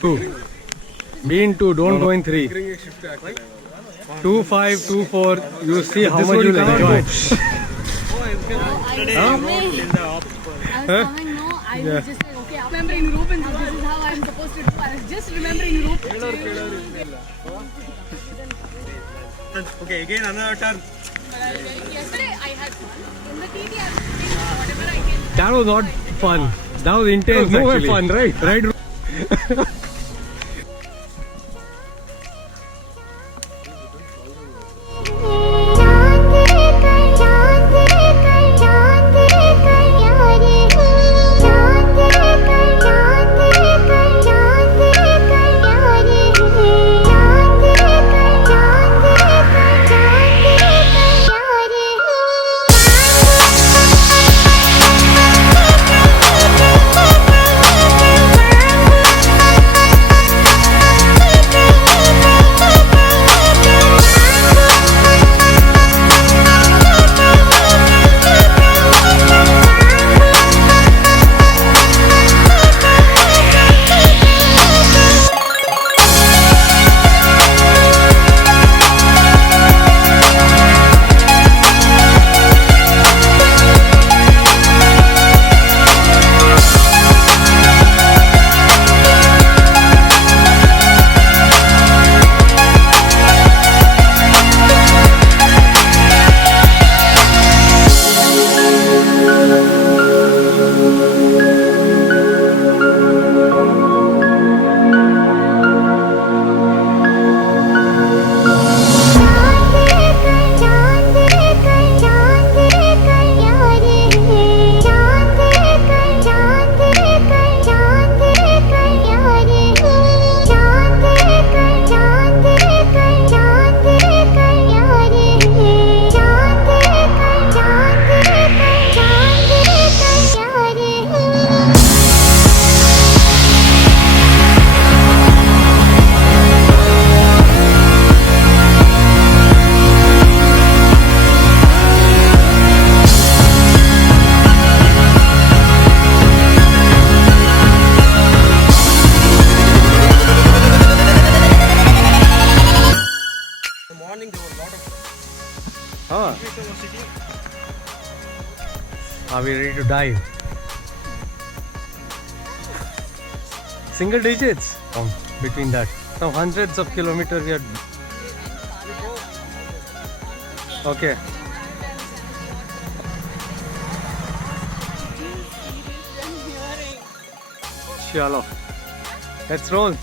2. Bean 2, don't go in 3. 2, 5, 2, 4. You see how much you'll enjoy. I was just like, okay, I'm remembering rope and this is how I'm supposed to do. I was just remembering rope. Okay, again another turn. Yesterday I had in the TV I was doing whatever I can. That was not fun. That was intense. That was fun, right? Right. Are we ready to dive? Single digits between that. Some hundreds of kilometers we are. Okay. Chalo. Let's roll.